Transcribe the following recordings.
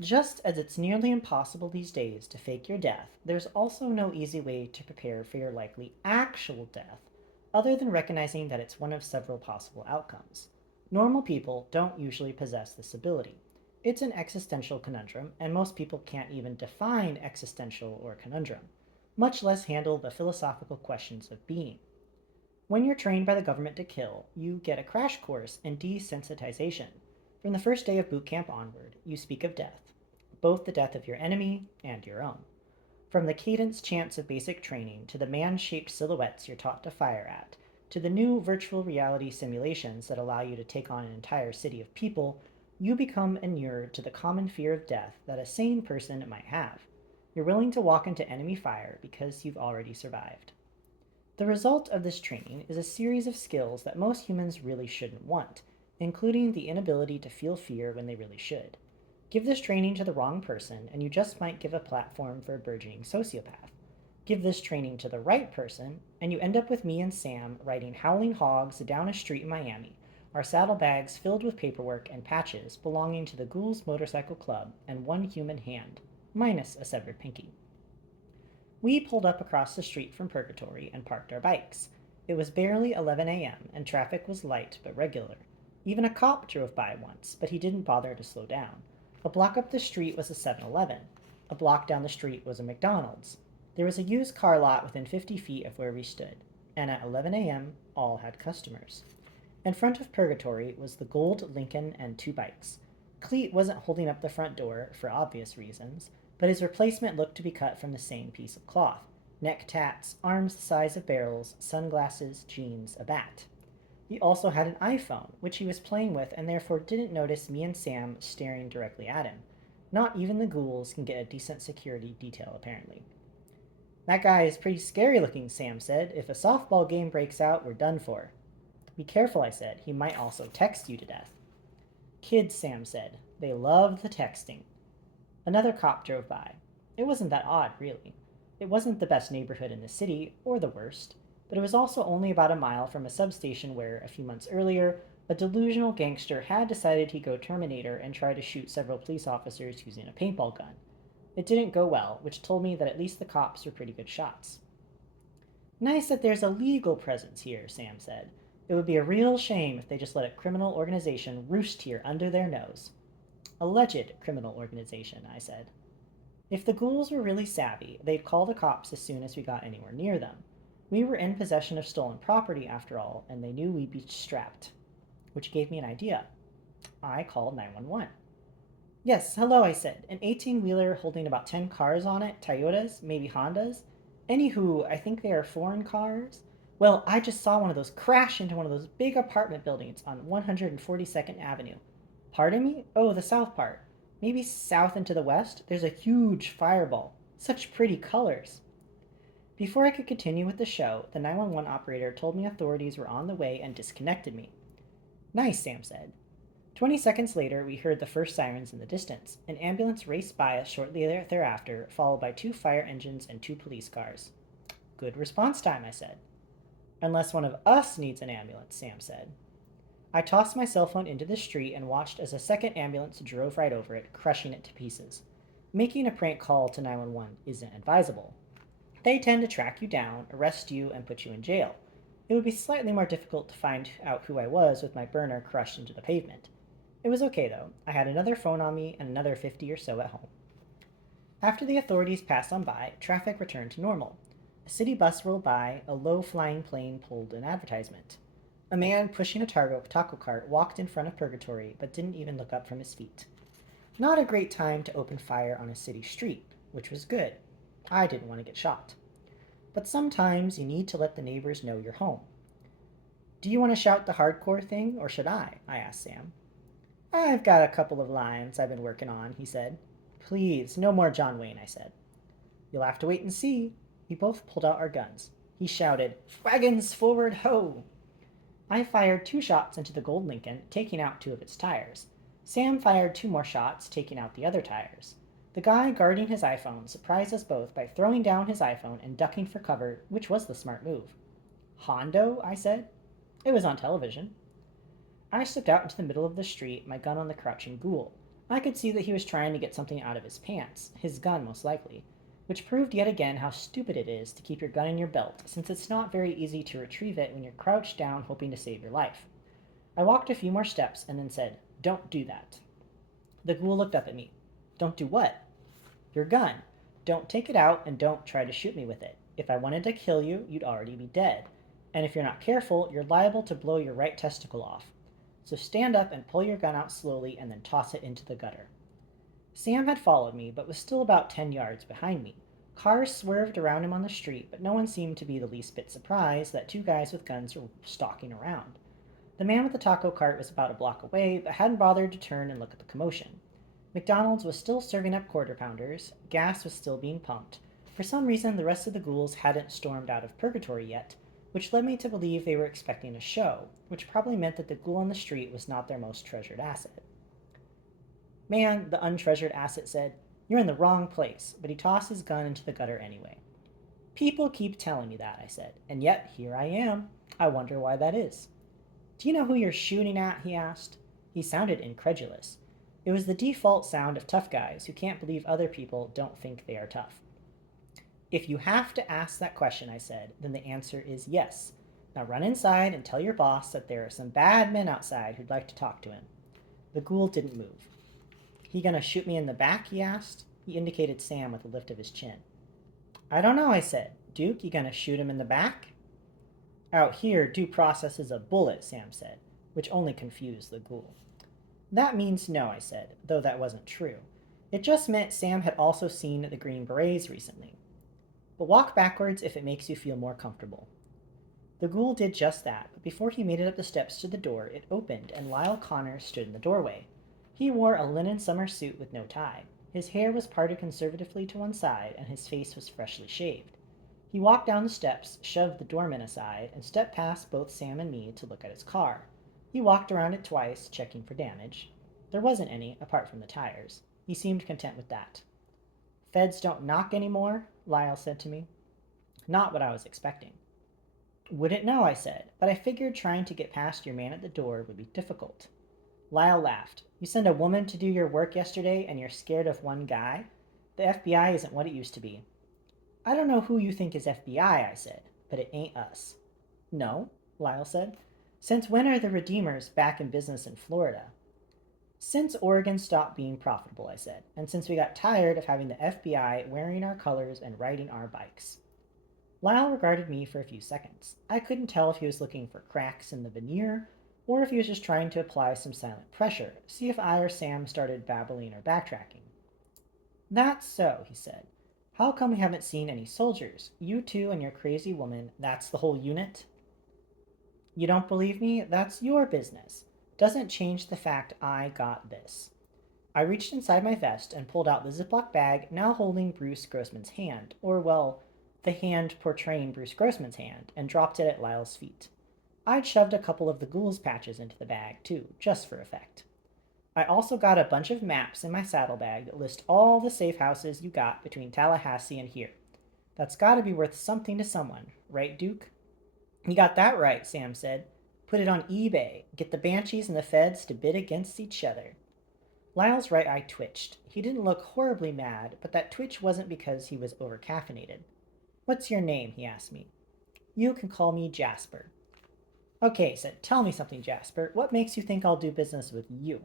Just as it's nearly impossible these days to fake your death, there's also no easy way to prepare for your likely actual death, other than recognizing that it's one of several possible outcomes. Normal people don't usually possess this ability. It's an existential conundrum, and most people can't even define existential or conundrum, much less handle the philosophical questions of being. When you're trained by the government to kill, you get a crash course in desensitization. From the first day of boot camp onward, you speak of death, both the death of your enemy and your own. From the cadence chants of basic training to the man shaped silhouettes you're taught to fire at, to the new virtual reality simulations that allow you to take on an entire city of people, you become inured to the common fear of death that a sane person might have. You're willing to walk into enemy fire because you've already survived. The result of this training is a series of skills that most humans really shouldn't want, including the inability to feel fear when they really should. Give this training to the wrong person, and you just might give a platform for a burgeoning sociopath. Give this training to the right person, and you end up with me and Sam riding howling hogs down a street in Miami, our saddlebags filled with paperwork and patches belonging to the Ghouls Motorcycle Club and one human hand, minus a severed pinky. We pulled up across the street from Purgatory and parked our bikes. It was barely 11 a.m., and traffic was light but regular. Even a cop drove by once, but he didn't bother to slow down. A block up the street was a 7-Eleven. A block down the street was a McDonald's. There was a used car lot within 50 feet of where we stood, and at 11 a.m., all had customers. In front of Purgatory was the gold Lincoln and two bikes. Cleet wasn't holding up the front door, for obvious reasons, but his replacement looked to be cut from the same piece of cloth: neck tats, arms the size of barrels, sunglasses, jeans, a bat. He also had an iPhone, which he was playing with and therefore didn't notice me and Sam staring directly at him. Not even the ghouls can get a decent security detail, apparently. That guy is pretty scary looking, Sam said. If a softball game breaks out, we're done for. Be careful, I said. He might also text you to death. Kids, Sam said. They love the texting. Another cop drove by. It wasn't that odd, really. It wasn't the best neighborhood in the city, or the worst, but it was also only about a mile from a substation where, a few months earlier, a delusional gangster had decided he'd go Terminator and try to shoot several police officers using a paintball gun. It didn't go well, which told me that at least the cops were pretty good shots. Nice that there's a legal presence here, Sam said. It would be a real shame if they just let a criminal organization roost here under their nose. Alleged criminal organization, I said. If the ghouls were really savvy, they'd call the cops as soon as we got anywhere near them. We were in possession of stolen property, after all, and they knew we'd be strapped. Which gave me an idea. I called 911. Yes, hello, I said. An 18-wheeler holding about 10 cars on it, Toyotas, maybe Hondas. Anywho, I think they are foreign cars. Well, I just saw one of those crash into one of those big apartment buildings on 142nd Avenue. Pardon me? Oh, the south part. Maybe south and to the west, there's a huge fireball. Such pretty colors. Before I could continue with the show, the 911 operator told me authorities were on the way and disconnected me. Nice, Sam said. 20 seconds later, we heard the first sirens in the distance. An ambulance raced by us shortly thereafter, followed by two fire engines and two police cars. Good response time, I said. Unless one of us needs an ambulance, Sam said. I tossed my cell phone into the street and watched as a second ambulance drove right over it, crushing it to pieces. Making a prank call to 911 isn't advisable. They tend to track you down, arrest you, and put you in jail. It would be slightly more difficult to find out who I was with my burner crushed into the pavement. It was okay though. I had another phone on me and another 50 or so at home. After the authorities passed on by, traffic returned to normal. A city bus rolled by, a low-flying plane pulled an advertisement. A man pushing a taco cart walked in front of Purgatory, but didn't even look up from his feet. Not a great time to open fire on a city street, which was good. I didn't want to get shot. But sometimes you need to let the neighbors know you're home. Do you want to shout the hardcore thing, or should I asked Sam. I've got a couple of lines I've been working on, he said. Please, no more John Wayne, I said. You'll have to wait and see. We both pulled out our guns. He shouted, Wagons forward, ho! I fired 2 shots into the gold Lincoln, taking out 2 of its tires. Sam fired 2 more shots, taking out the other tires. The guy guarding his iPhone surprised us both by throwing down his iPhone and ducking for cover, which was the smart move. Hondo? I said. It was on television. I stepped out into the middle of the street, my gun on the crouching ghoul. I could see that he was trying to get something out of his pants, his gun most likely, which proved yet again how stupid it is to keep your gun in your belt, since it's not very easy to retrieve it when you're crouched down hoping to save your life. I walked a few more steps and then said, "Don't do that." The ghoul looked up at me. "Don't do what?" "Your gun. Don't take it out and don't try to shoot me with it. If I wanted to kill you, you'd already be dead. And if you're not careful, you're liable to blow your right testicle off. So stand up and pull your gun out slowly and then toss it into the gutter." Sam had followed me, but was still about 10 yards behind me. Cars swerved around him on the street, but no one seemed to be the least bit surprised that two guys with guns were stalking around. The man with the taco cart was about a block away, but hadn't bothered to turn and look at the commotion. McDonald's was still serving up quarter pounders, gas was still being pumped. For some reason, the rest of the ghouls hadn't stormed out of purgatory yet, which led me to believe they were expecting a show, which probably meant that the ghoul on the street was not their most treasured asset. "Man," the untreasured asset said, "you're in the wrong place," but he tossed his gun into the gutter anyway. "People keep telling me that," I said, "and yet here I am. I wonder why that is." "Do you know who you're shooting at?" he asked. He sounded incredulous. It was the default sound of tough guys who can't believe other people don't think they are tough. "If you have to ask that question," I said, "then the answer is yes. Now run inside and tell your boss that there are some bad men outside who'd like to talk to him." The ghoul didn't move. "He gonna shoot me in the back?" he asked. He indicated Sam with a lift of his chin. "I don't know," I said. "Duke, you gonna shoot him in the back?" "Out here, due process is a bullet," Sam said, which only confused the ghoul. "That means no," I said, though that wasn't true. It just meant Sam had also seen the Green Berets recently. "But walk backwards if it makes you feel more comfortable." The ghoul did just that, but before he made it up the steps to the door, it opened and Lyle Connor stood in the doorway. He wore a linen summer suit with no tie. His hair was parted conservatively to one side, and his face was freshly shaved. He walked down the steps, shoved the doorman aside, and stepped past both Sam and me to look at his car. He walked around it twice, checking for damage. There wasn't any, apart from the tires. He seemed content with that. "Feds don't knock anymore?" Lyle said to me. Not what I was expecting. "Wouldn't know," I said, "but I figured trying to get past your man at the door would be difficult." Lyle laughed. "You sent a woman to do your work yesterday and you're scared of one guy? The FBI isn't what it used to be." "I don't know who you think is FBI," I said, "but it ain't us." "No?" Lyle said. "Since when are the Redeemers back in business in Florida?" "Since Oregon stopped being profitable," I said, "and since we got tired of having the FBI wearing our colors and riding our bikes." Lyle regarded me for a few seconds. I couldn't tell if he was looking for cracks in the veneer or if he was just trying to apply some silent pressure, see if I or Sam started babbling or backtracking. "That's so," he said. "How come we haven't seen any soldiers? You two and your crazy woman, that's the whole unit?" "You don't believe me? That's your business. Doesn't change the fact I got this." I reached inside my vest and pulled out the Ziploc bag now holding Bruce Grossman's hand, or, well, the hand portraying Bruce Grossman's hand, and dropped it at Lyle's feet. I'd shoved a couple of the ghoul's patches into the bag, too, just for effect. I also got a bunch of maps in my saddlebag that list all the safe houses you got between Tallahassee and here. That's gotta be worth something to someone, right, Duke? "You got that right," Sam said. "Put it on eBay. Get the Banshees and the Feds to bid against each other." Lyle's right eye twitched. He didn't look horribly mad, but that twitch wasn't because he was overcaffeinated. "What's your name?" he asked me. "You can call me Jasper." "Okay," said. "Tell me something, Jasper. What makes you think I'll do business with you?"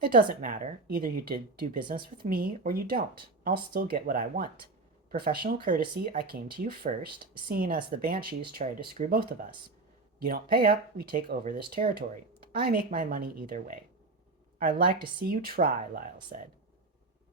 "It doesn't matter. Either you did do business with me or you don't. I'll still get what I want. Professional courtesy, I came to you first, seeing as the Banshees tried to screw both of us. You don't pay up, we take over this territory. I make my money either way." "I'd like to see you try," Lyle said.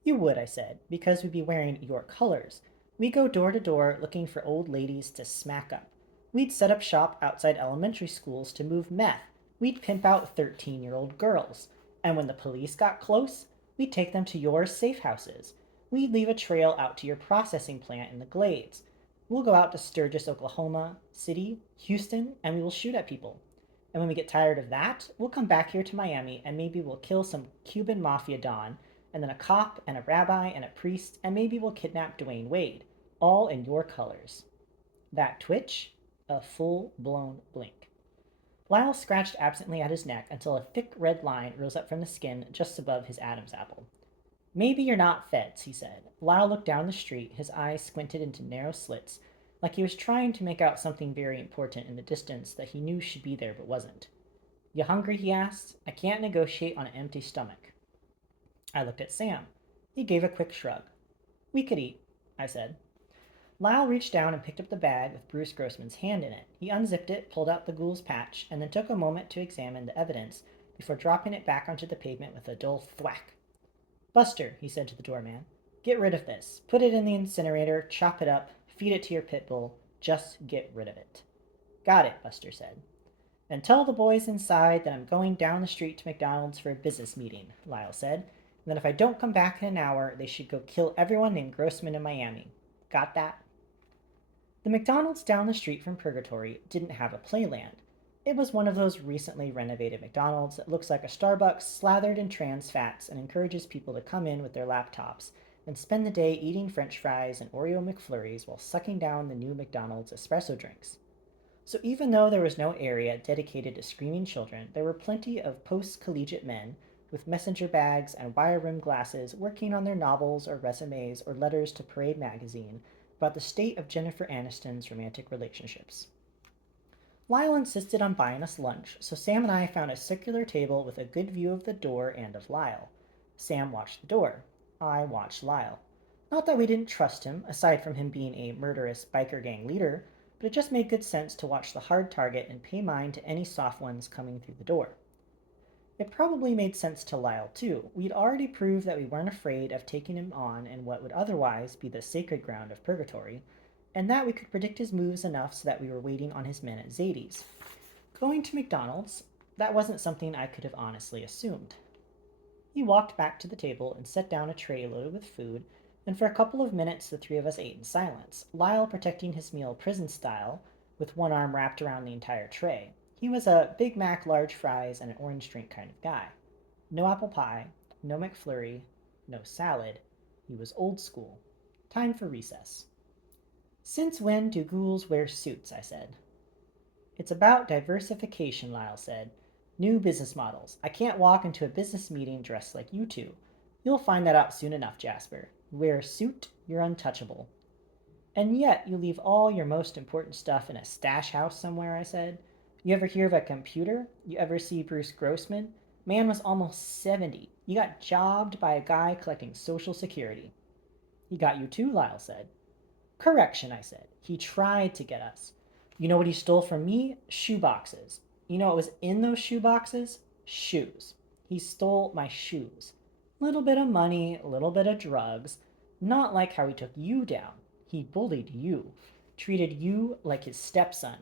"You would," I said, "because we'd be wearing your colors. We go door to door looking for old ladies to smack up. We'd set up shop outside elementary schools to move meth. We'd pimp out 13-year-old girls. And when the police got close, we'd take them to your safe houses. We'd leave a trail out to your processing plant in the Glades. We'll go out to Sturgis, Oklahoma City, Houston, and we will shoot at people. And when we get tired of that, we'll come back here to Miami and maybe we'll kill some Cuban mafia don, and then a cop and a rabbi and a priest, and maybe we'll kidnap Dwayne Wade, all in your colors." That twitch? A full blown blink. Lyle scratched absently at his neck until a thick red line rose up from the skin just above his Adam's apple. Maybe you're not feds, he said. Lyle looked down the street, his eyes squinted into narrow slits, like he was trying to make out something very important in the distance that he knew should be there but wasn't. You hungry? He asked. I can't negotiate on an empty stomach. I looked at Sam. He gave a quick shrug. We could eat, I said. Lyle reached down and picked up the bag with Bruce Grossman's hand in it. He unzipped it, pulled out the ghoul's patch, and then took a moment to examine the evidence before dropping it back onto the pavement with a dull thwack. Buster, he said to the doorman, get rid of this. Put it in the incinerator, chop it up, feed it to your pit bull. Just get rid of it. Got it, Buster said. Then tell the boys inside that I'm going down the street to McDonald's for a business meeting, Lyle said, and that if I don't come back in an hour, they should go kill everyone named Grossman in Miami. Got that? The McDonald's down the street from Purgatory didn't have a playland. It was one of those recently renovated McDonald's that looks like a Starbucks slathered in trans fats and encourages people to come in with their laptops and spend the day eating french fries and Oreo McFlurries while sucking down the new McDonald's espresso drinks. So even though there was no area dedicated to screaming children, there were plenty of post-collegiate men with messenger bags and wire-rimmed glasses working on their novels or resumes or letters to Parade magazine about the state of Jennifer Aniston's romantic relationships. Lyle insisted on buying us lunch, so Sam and I found a circular table with a good view of the door and of Lyle. Sam watched the door. I watched Lyle. Not that we didn't trust him, aside from him being a murderous biker gang leader, but it just made good sense to watch the hard target and pay mind to any soft ones coming through the door. It probably made sense to Lyle, too. We'd already proved that we weren't afraid of taking him on in what would otherwise be the sacred ground of Purgatory, and that we could predict his moves enough so that we were waiting on his men at Zadie's. Going to McDonald's, that wasn't something I could have honestly assumed. He walked back to the table and set down a tray loaded with food, and for a couple of minutes the three of us ate in silence, Lyle protecting his meal prison style, with one arm wrapped around the entire tray. He was a Big Mac, large fries, and an orange drink kind of guy. No apple pie, no McFlurry, no salad. He was old school. Time for recess. Since when do ghouls wear suits? I said. It's about diversification, Lyle said. New business models. I can't walk into a business meeting dressed like you two. You'll find that out soon enough, Jasper. You wear a suit, you're untouchable. And yet you leave all your most important stuff in a stash house somewhere, I said. You ever hear of a computer? You ever see Bruce Grossman? Man was almost 70. You got jobbed by a guy collecting Social Security. He got you too, Lyle said. Correction, I said. He tried to get us. You know what he stole from me? Shoe boxes. You know what was in those shoe boxes? Shoes. He stole my shoes. Little bit of money, a little bit of drugs. Not like how he took you down. He bullied you. Treated you like his stepson.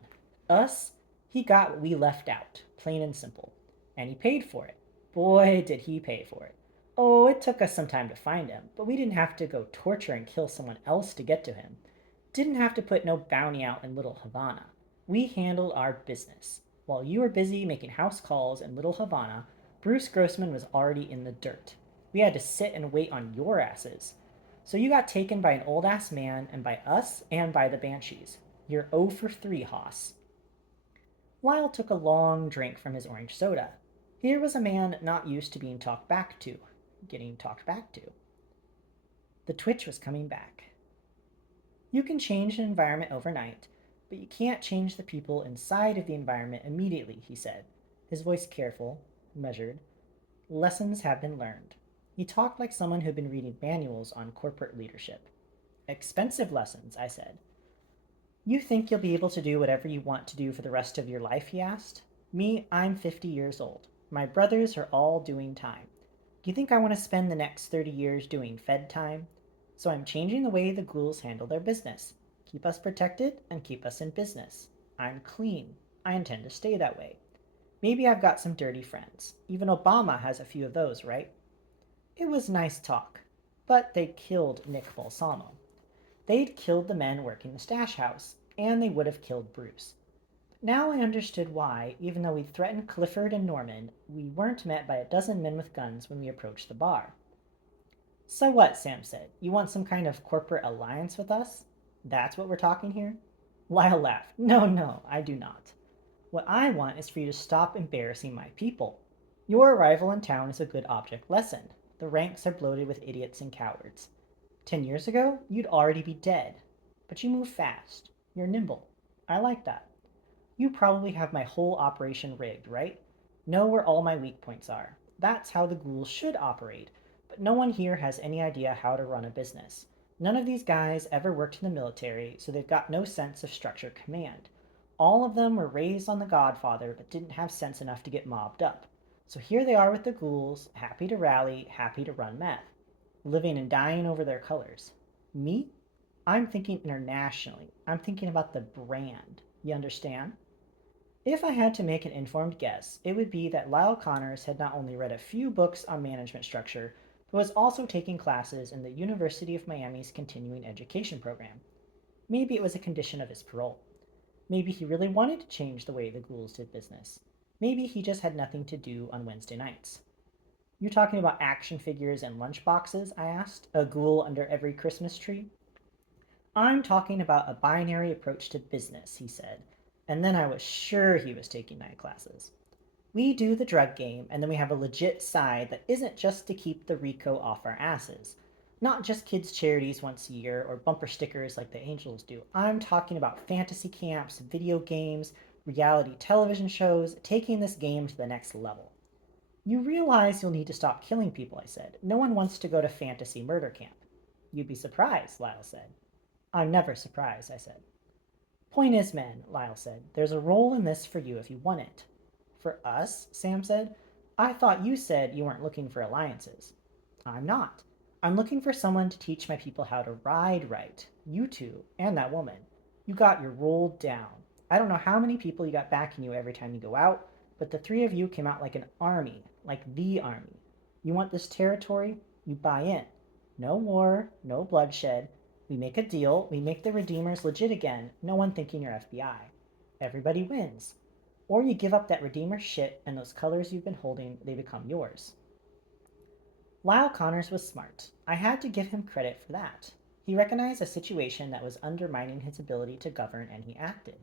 Us, he got what we left out. Plain and simple. And he paid for it. Boy, did he pay for it. Oh, it took us some time to find him, but we didn't have to go torture and kill someone else to get to him. Didn't have to put no bounty out in Little Havana. We handled our business. While you were busy making house calls in Little Havana, Bruce Grossman was already in the dirt. We had to sit and wait on your asses. So you got taken by an old ass man, and by us, and by the Banshees. You're 0 for 3, Hoss. Lyle took a long drink from his orange soda. Here was a man not used to being talked back to. Getting talked back to. The twitch was coming back. You can change an environment overnight, but you can't change the people inside of the environment immediately, he said, his voice careful, measured. Lessons have been learned. He talked like someone who'd been reading manuals on corporate leadership. Expensive lessons, I said. You think you'll be able to do whatever you want to do for the rest of your life, he asked. Me, I'm 50 years old. My brothers are all doing time. Do you think I want to spend the next 30 years doing Fed time? So I'm changing the way the ghouls handle their business. Keep us protected and keep us in business. I'm clean. I intend to stay that way. Maybe I've got some dirty friends. Even Obama has a few of those, right? It was nice talk. But they killed Nick Balsamo. They'd killed the men working the stash house, and they would have killed Bruce. Now I understood why, even though we'd threatened Clifford and Norman, we weren't met by a dozen men with guns when we approached the bar. So what, Sam said. You want some kind of corporate alliance with us? That's what we're talking here? Lyle laughed. No, no, I do not. What I want is for you to stop embarrassing my people. Your arrival in town is a good object lesson. The ranks are bloated with idiots and cowards. 10 years ago, you'd already be dead. But you move fast. You're nimble. I like that. You probably have my whole operation rigged, right? Know where all my weak points are. That's how the ghouls should operate, but no one here has any idea how to run a business. None of these guys ever worked in the military, so they've got no sense of structured command. All of them were raised on The Godfather, but didn't have sense enough to get mobbed up. So here they are with the ghouls, happy to rally, happy to run meth, living and dying over their colors. Me? I'm thinking internationally. I'm thinking about the brand. You understand? If I had to make an informed guess, it would be that Lyle Connors had not only read a few books on management structure, but was also taking classes in the University of Miami's continuing education program. Maybe it was a condition of his parole. Maybe he really wanted to change the way the ghouls did business. Maybe he just had nothing to do on Wednesday nights. You talking about action figures and lunch boxes? I asked. A ghoul under every Christmas tree? I'm talking about a binary approach to business, he said. And then I was sure he was taking night classes. We do the drug game, and then we have a legit side that isn't just to keep the RICO off our asses. Not just kids' charities once a year or bumper stickers like the Angels do. I'm talking about fantasy camps, video games, reality television shows, taking this game to the next level. You realize you'll need to stop killing people, I said. No one wants to go to fantasy murder camp. You'd be surprised, Lyle said. I'm never surprised, I said. Point is, men, Lyle said, there's a role in this for you if you want it. For us? Sam said. I thought you said you weren't looking for alliances. I'm not. I'm looking for someone to teach my people how to ride right. You two, and that woman. You got your role down. I don't know how many people you got backing you every time you go out, but the three of you came out like an army, like the army. You want this territory? You buy in. No war, no bloodshed. We make a deal, we make the Redeemers legit again, no one thinking you're FBI. Everybody wins. Or you give up that Redeemer shit and those colors you've been holding, they become yours. Lyle Connors was smart. I had to give him credit for that. He recognized a situation that was undermining his ability to govern and he acted.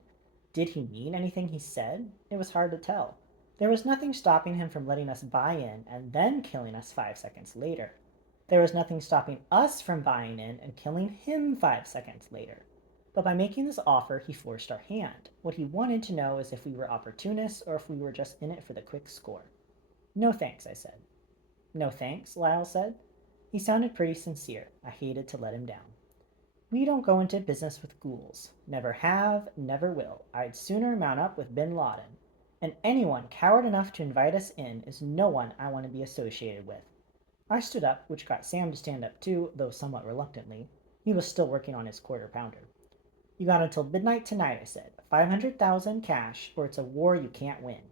Did he mean anything he said? It was hard to tell. There was nothing stopping him from letting us buy in and then killing us 5 seconds later. There was nothing stopping us from buying in and killing him 5 seconds later. But by making this offer, he forced our hand. What he wanted to know is if we were opportunists or if we were just in it for the quick score. No thanks, I said. No thanks, Lyle said. He sounded pretty sincere. I hated to let him down. We don't go into business with ghouls. Never have, never will. I'd sooner mount up with bin Laden. And anyone coward enough to invite us in is no one I want to be associated with. I stood up, which got Sam to stand up too, though somewhat reluctantly. He was still working on his quarter pounder. You got until midnight tonight, I said. 500,000 cash, or it's a war you can't win.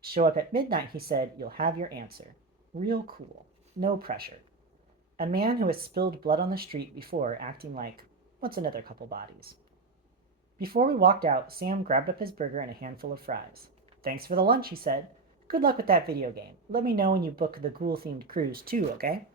Show up at midnight, he said. You'll have your answer. Real cool. No pressure. A man who has spilled blood on the street before acting like, what's another couple bodies? Before we walked out, Sam grabbed up his burger and a handful of fries. Thanks for the lunch, he said. Good luck with that video game. Let me know when you book the ghoul-themed cruise too, okay?